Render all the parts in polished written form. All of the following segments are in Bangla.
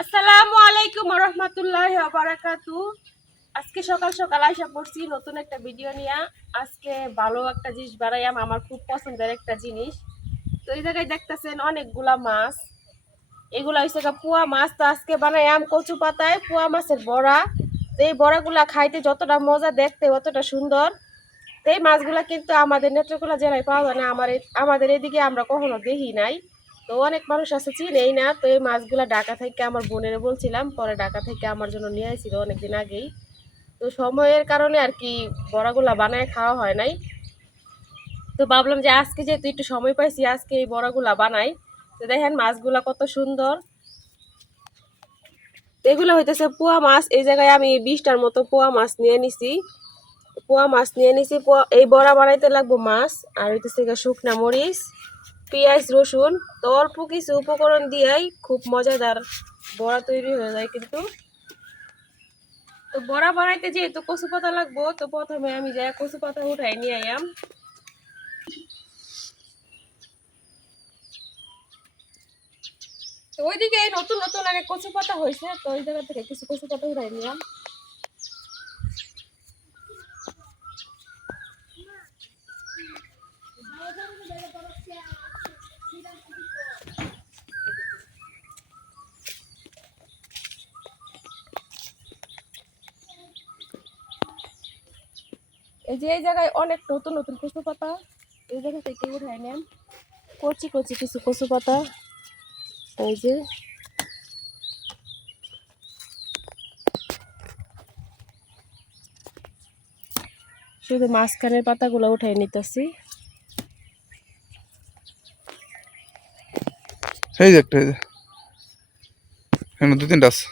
আসসালামু আলাইকুম রহমতুল্লাহি ওয়া বারাকাতু। আজকে সকাল সকাল আইসা পড়ছি নতুন একটা ভিডিও নিয়ে। আজকে ভালো একটা জিনিস বানাইয়াম, আমার খুব পছন্দের একটা জিনিস। তো এই জায়গায় দেখতেছেন অনেকগুলা মাছ, এগুলা হচ্ছে পোয়া মাছ। তো আজকে বানাইয়াম কচু পাতায় পোয়া মাছের বড়া। তো এই বড়াগুলা খাইতে যতটা মজা, দেখতে অতটা সুন্দর। তো এই মাছগুলা কিন্তু আমাদের নেত্রকোনা জেলায় পাওয়া যায় না, আমাদের এদিকে আমরা কখনো দেখি নাই। তো অনেক মানুষ আছে চিনেই না। তো এই মাছগুলা ঢাকা থেকে আমার বোনের বলছিলাম, পরে ঢাকা থেকে আমার জন্য নিয়ে আসছিল অনেকদিন আগেই। তো সময়ের কারণে আর কি বড়াগুলা বানায় খাওয়া হয় নাই। তো ভাবলাম যে আজকে যেহেতু একটু সময় পাইছি, আজকে এই বড়াগুলা বানাই। তো দেখেন মাছগুলা কত সুন্দর। তো এগুলো হইতেছে পোয়া মাছ। এই জায়গায় আমি 20টার মতো পোয়া মাছ নিয়ে নিছি। এই বড়া বানাইতে লাগবো মাছ আর হইতেছে শুকনা মরিচ, পেঁয়াজ, রসুন। তো অল্প কিছু উপকরণ দিয়েই খুব মজাদার বড়া তৈরি হয়ে যায় কিন্তু। তো বড়া বানাইতে যেহেতু কচু পাতা লাগবো, তো প্রথমে আমি যাই কচু পাতা উঠাই নিয়ে আইয়াম। তো ওইদিকে নতুন নতুন আগে কচু পাতা হয়েছে, তো ওই জায়গা থেকে কিছু কচু পাতা উঠাই নিলাম। এই যে এই জায়গায় অনেক নতুন নতুন কচু পাতা, এই জায়গা থেকে উঠাই নেন কচি কচি কিছু কচু পাতা। এই যে শুধু মাঝখানের পাতাগুলো উঠাই নিতেছি। এই যে একটা, এই যে দু তিনটা আছে।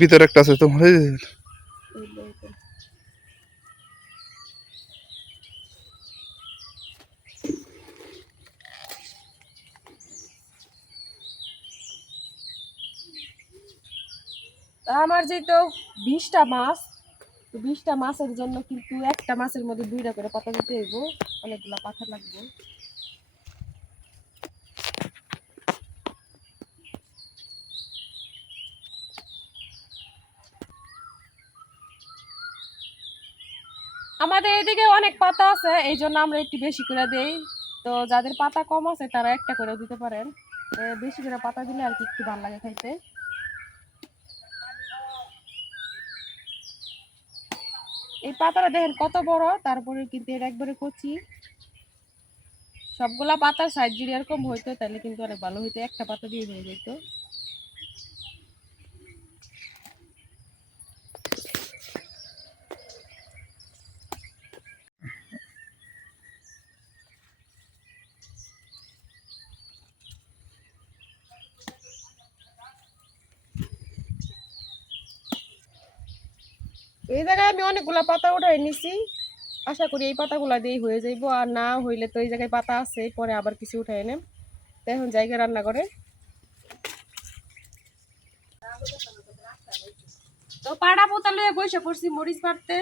ভিতরে একটা আছে তোমার। আমার যেহেতু 20টা মাছ, তো 20টা মাছের জন্য কিন্তু একটা মাছের মধ্যে 2টা করে পাতা দিতে হইব, অনেকগুলা পাতা লাগবে। আমাদের এদিকে অনেক পাতা আছে, এই জন্য আমরা একটু বেশি করে দেই। তো যাদের পাতা কম আছে তারা একটা করে দিতে পারেন। বেশি করে পাতা দিলে আর কি একটু ভালো লাগে খাইতে। এই পাতাটা দেখেন কত বড়, তারপরে কিন্তু এর একবারে কচি। সবগুলা পাতার সাইজ যদি এরকম হইতো তাহলে কিন্তু অনেক ভালো হইতো, একটা পাতা দিয়ে হয়ে যেত। এই জায়গায় আমি অনেকগুলা পাতা উঠাই নিছি, আশা করি এই পাতাগুলা দিয়েই হয়ে যাইব। আর না হইলে তো এই জায়গায় পাতা আছে, পরে আবার কিছু উঠাই নেম। তো এখন জায়গা রান্না করে। তো পাড়া পোতা লয়ে বসে পড়ছি মরিচ পাড়তে।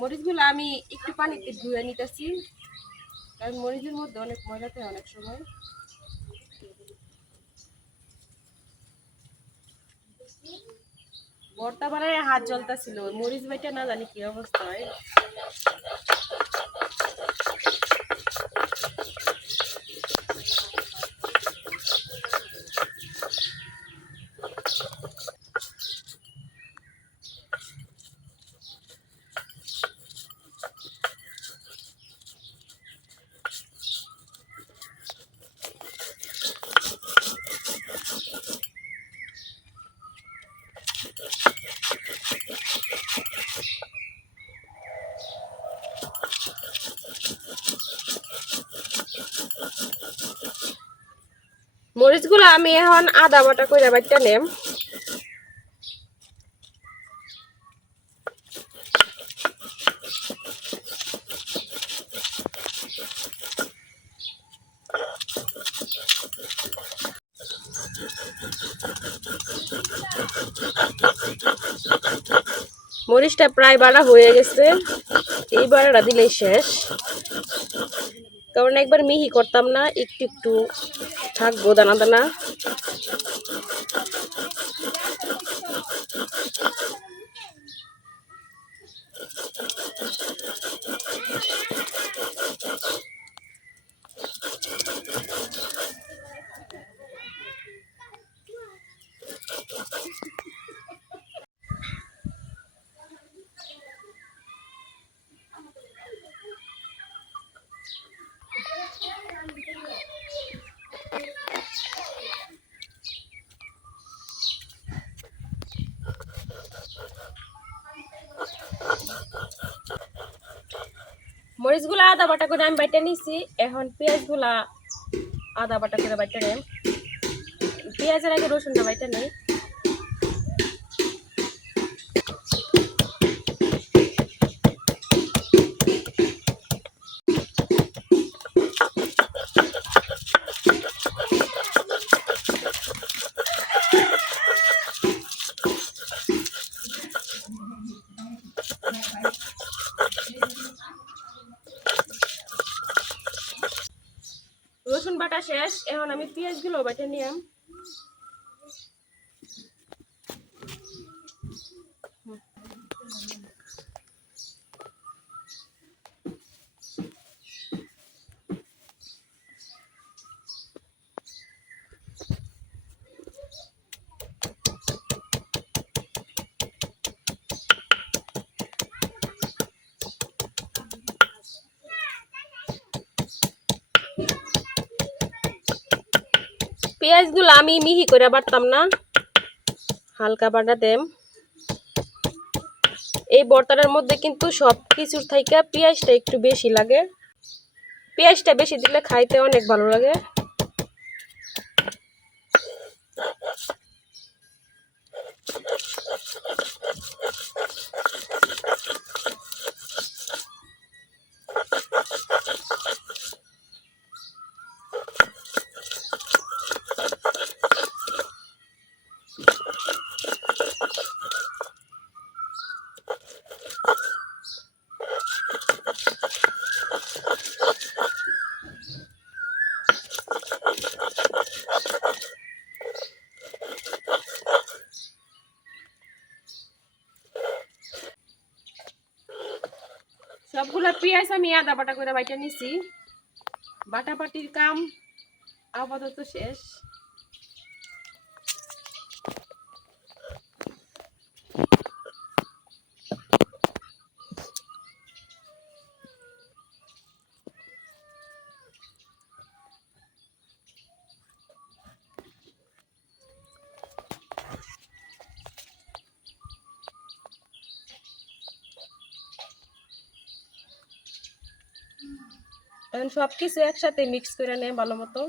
মরিচগুলো আমি একটু পানিতে ধুয়ে নিতেছি, কারণ মরিচের মধ্যে অনেক ময়লা থাকে অনেক সময়। ভর্তা বানায় হাত জ্বলতেছিল, মরিচ বেটে না জানি কি অবস্থা হয়। মরিচগুলো আমি এখন আদা বাটা করে বাইটা নেম। মরিচটা প্রায় বাড়া হয়ে গেছে, এই বাড়াটা দিলেই শেষ, কারণ একবার মিহি করতাম না, একটু একটু থাকবো দানা দানা। মরিচগুলা আদা বাটা করে আমি বাইটা নিছি, এখন পেঁয়াজগুলা আদা বাটা করে বাইটা নেই, পেঁয়াজের আগে রসুনটা বাইটা নেই। রসুন বাটা শেষ, এখন আমি পেঁয়াজগুলো বাইটা নিলাম। পেঁয়াজগুলো আমি মিহি করে বাটতাম না, হালকা বাটা দেম। এই ভর্তাটার মধ্যে কিন্তু সব কিছুর থেকে পেঁয়াজটা একটু বেশি লাগে, পেঁয়াজটা বেশি দিলে খাইতে অনেক ভালো লাগে। সবগুলা পেঁয়াজ আমি আদা বাটা করে বাইটা নিছি, বাটাবাটির কাম আপাতত শেষ। এখন সবকিছু একসাথে মিক্স করে নেয় ভালো মতো।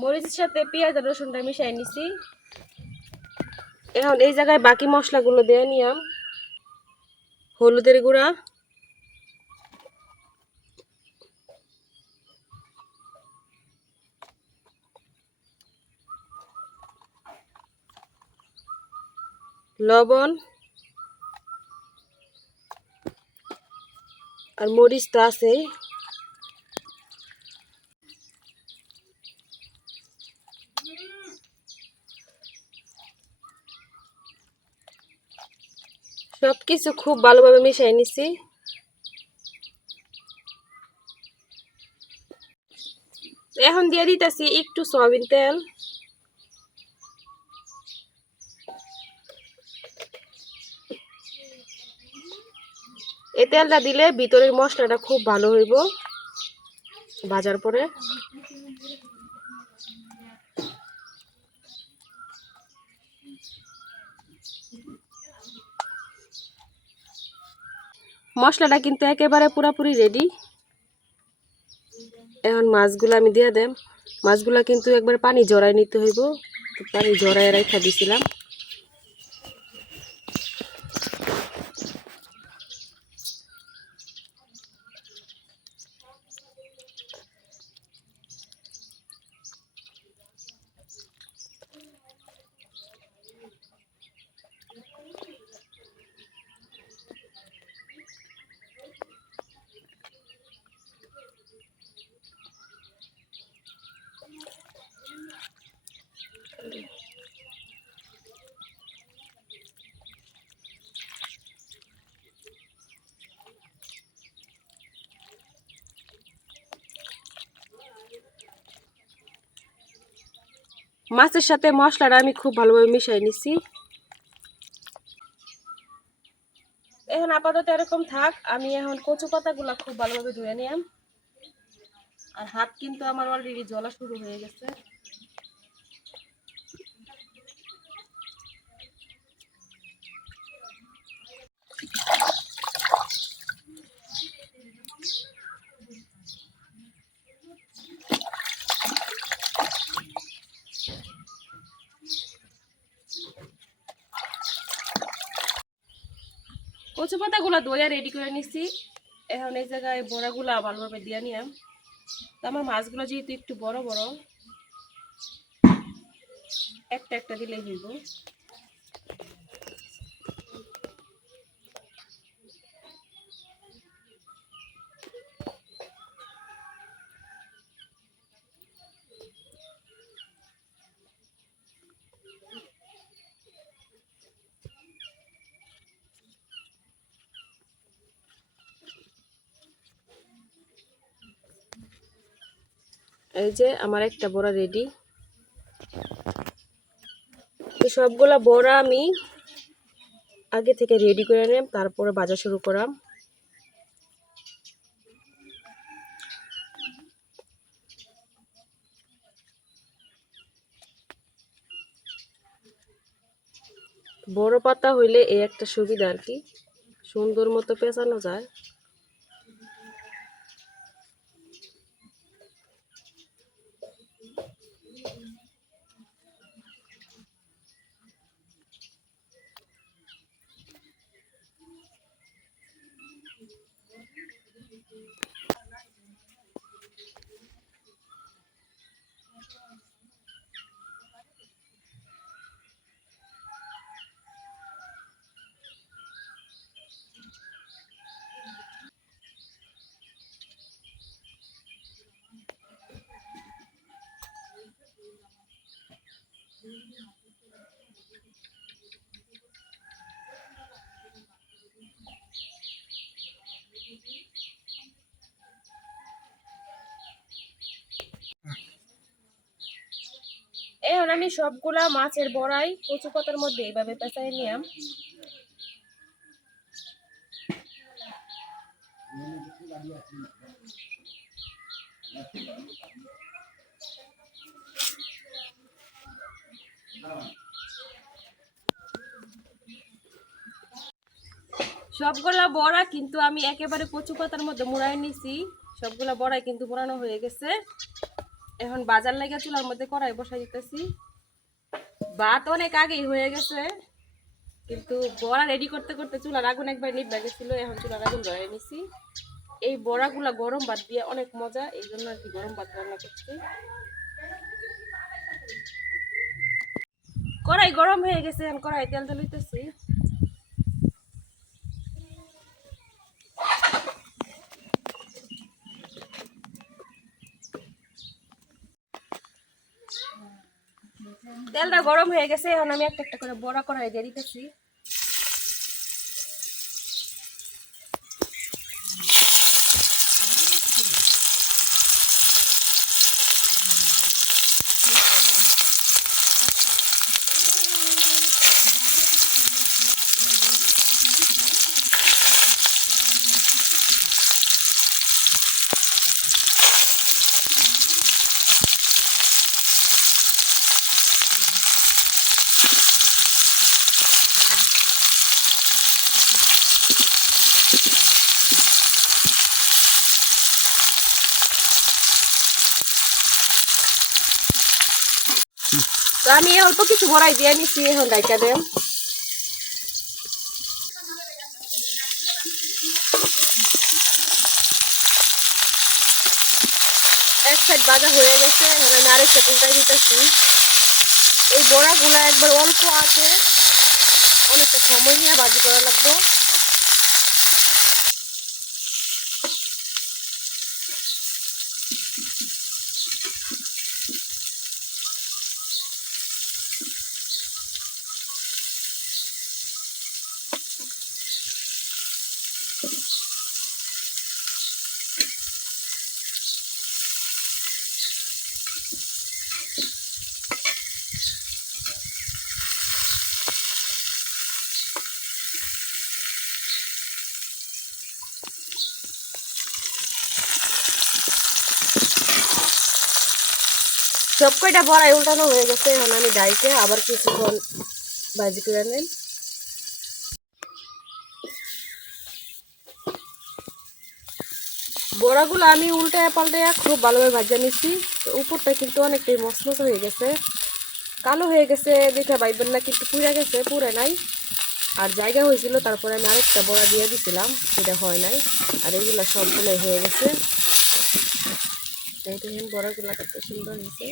মরিচের সাথে পেঁয়াজ আর রসুনটা মিশাই নিছি, এখন এই জায়গায় বাকি মশলাগুলো দিয়ে নিলাম। হলুদের গুঁড়া, লবণ আর মরিচ তো আছেই। সবকিছু খুব ভালোভাবে মিশাই নিছি। এখন দিয়ে দিতেছি একটু সয়াবিন তেল। এই তেলটা দিলে ভিতরের মশলাটা খুব ভালো হইব ভাজার পরে। মশলাটা কিন্তু একেবারে পুরাপুরি রেডি। এখন মাছগুলো আমি দিয়ে দেম। মাছগুলা কিন্তু একবার পানি জড়াই নিতে হইব, পানি জড়াই রাখা দিছিলাম। মাছের সাথে মশলাটা আমি খুব ভালোভাবে মিশিয়ে নিছি। এখন আপাতত এরকম থাক, আমি এখন কচু পাতাগুলো খুব ভালোভাবে ধুয়ে নিলাম। আর হাত কিন্তু আমার অলরেডি জ্বলা শুরু হয়ে গেছে। কচু পাতাগুলো ধুয়ে রেডি করে নিছি। এখন এই জায়গায় বড়াগুলো ভালোভাবে দিয়ে নিলাম। তো আমার মাছগুলো যেহেতু একটু বড় বড়, একটা একটা দিলেই হইব। এই যে আমার একটা বড়া রেডি। তো সবগুলা বড়া আমি আগে থেকে রেডি করে নিলাম, তারপরে ভাজা শুরু করাম। বড় পাতা হইলে এই একটা সুবিধা আর কি, সুন্দর মতো পেঁচানো যায়। এখন আমি সবগুলা মাছের বড়াই কচু পাতার মধ্যে এইভাবে পেঁচাই নিলাম। সবগুলা বড়া কিন্তু আমি একেবারে কচু পাতার মধ্যে মুড়াই নিছি। সবগুলা বড়াই কিন্তু মোড়ানো হয়ে গেছে। এখন বাজার লাগা চুলার মধ্যে কড়াই বসাই দিতেছি। ভাত অনেক আগেই হয়ে গেছে, কিন্তু বড়া রেডি করতে করতে চুলার আগুন একবার নিভে গেছিল। এখন চুলার আগুন ধরে নিছি। এই বড়াগুলা গরম ভাত দিয়ে অনেক মজা, এই জন্য আর কি গরম ভাত রান্না করছি। কড়াই গরম হয়ে গেছে, এখন কড়াই তেল ঢালিতেছি। তেলটা গরম হয়ে গেছে, এখন আমি একটা একটা করে বড়া কড়াই দিয়ে দিতেছি। তো আমি অল্প কিছু বড়াই দিয়ে নিছি, এখন ডাইকা দেন। এক সাইড ভাজা হয়ে গেছে, এখন আমি আরেক সাইড উল্টাই দিতেছি। এই বড়াগুলো একবার অল্প আছে, অনেকটা সময় নিয়ে ভাজি করা লাগবে। সব কয়টা বড়াই উল্টানো হয়ে গেছে, এখন আমি ডাইকে আবার কিছুক্ষণ ভাজি করে নেন। বড়াগুলো আমি উল্টায় পাল্টায় খুব ভালোভাবে ভাজা নিচ্ছি। তো উপরটা কিন্তু অনেকটাই মচমচে হয়ে গেছে, কালো হয়ে গেছে দেখে ভাইবেন না, কিন্তু পুড়ে গেছে, পুড়ে নাই। আর জায়গা হয়েছিল, তারপরে আমি আরেকটা বড়া দিয়ে দিছিলাম, সেটা হয় নাই। আর এইগুলো সবগুলোই হয়ে গেছে। এই দেখেন বড়াগুলো কত সুন্দর হয়েছে।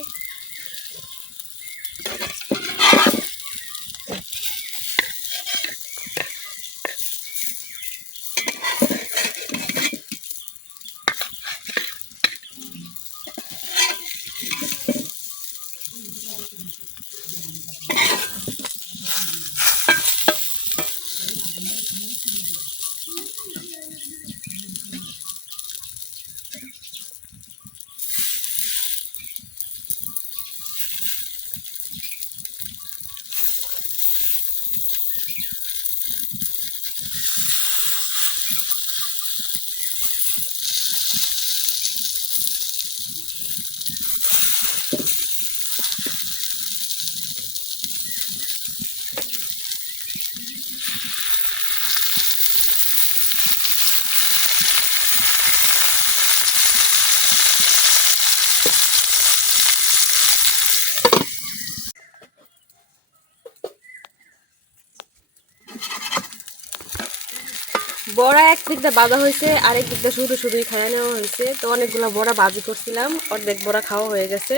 বড়া এক দিক দিয়ে বাজা হয়েছে, আরেক দিক দিয়ে শুধু শুধুই খাইয়া নেওয়া হয়েছে। তো অনেকগুলো বড়া ভাজি করছিলাম, অর্ধেক বড়া খাওয়া হয়ে গেছে।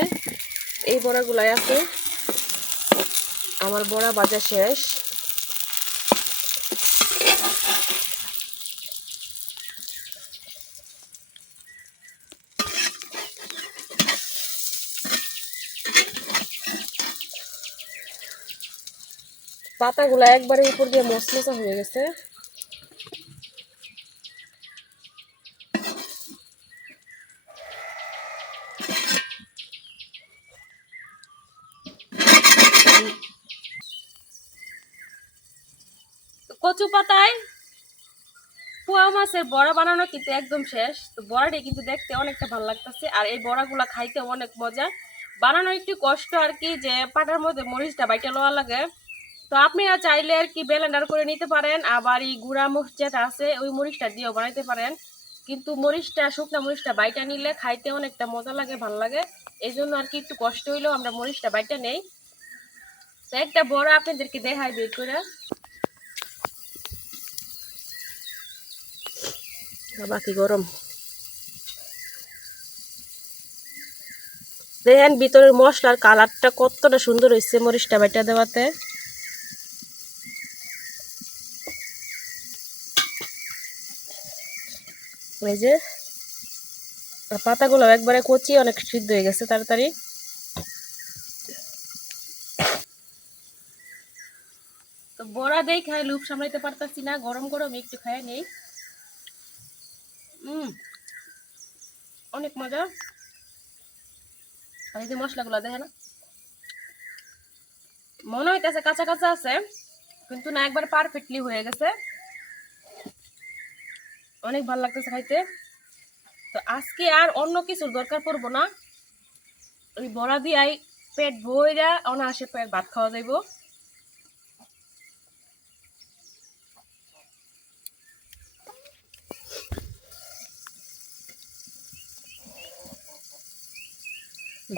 এই বড়াগুলাই আছে, আমার বড়া ভাজা শেষ। পাতাগুলো একবারে উপর দিয়ে মচমচা হয়ে গেছে। কচু পাতায় পোয়া মাছের বড়া বানানো কিন্তু একদম শেষ। তো বড়াটা কিন্তু দেখতে অনেকটা ভালো লাগতেছে, আর এই বড়াগুলা খাইতে অনেক মজা। বানানো একটু কষ্ট আর কি, যে পাটার মধ্যে মরিচটা বাইটা লওয়া লাগে। তো আপনারা চাইলে আর কি ব্লেন্ডার করে নিতে পারেন, আবার এই গুঁড়া মরিচ যেটা আছে ওই মরিচটা দিয়েও বানাইতে পারেন। কিন্তু মরিচটা, শুকনা মরিচটা বাইটা নিলে খাইতে অনেকটা মজা লাগে, ভালো লাগে। এই জন্য আর কি একটু কষ্ট হইলেও আমরা মরিচটা বাইটা নেই। তো একটা বড়া আপনাদেরকে দেখাই বের করে, বাকি গরম দেখেন ভিতরের মশলার কালারটা কতটা সুন্দর হয়েছে মরিচটা বাইটা দেওয়াতে। এই যে পাতাগুলো একবারে কচি, অনেক সিদ্ধ হয়ে গেছে তাড়াতাড়ি। তো বড়া দেই খাই লুপ সামলাইতে পারতাছি না, গরম গরম একটু খাই নেই। অনেক মজা। আর এই যে মশলাগুলো দেখে না, মনে হইতেছে কাঁচা কাঁচা আছে, কিন্তু না, একবার পারফেক্টলি হয়ে গেছে। অনেক ভালো লাগতেছে খাইতে। তো আজকে আর অন্য কিছুর দরকার পড়বো না, ওই বড়া দিয়াই পেট ভইরা অনায়াসে পেট ভাত খাওয়া যাইব।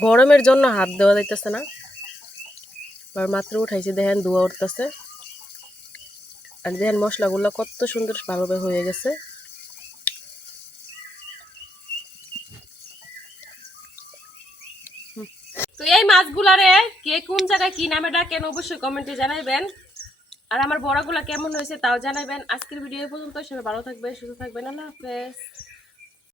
গরমের জন্য হাত দেওয়া যাইতেছে না, আর মাত্র উঠাইছি দেখেন ধোয়া উঠতেছে। আর দেখেন মশলাগুলো কত সুন্দর ভালোভাবে হয়ে গেছে। তো এই মাছগুলারে কে কোন জায়গায় কি নামে ডাকেন অবশ্যই কমেন্টে জানাইবেন। আর আমার বড়াগুলা কেমন হয়েছে তাও জানাবেন। আজকের ভিডিও পর্যন্ত, সবাই ভালো থাকবেন, সুস্থ থাকবেন, আল্লাহ হাফেজ।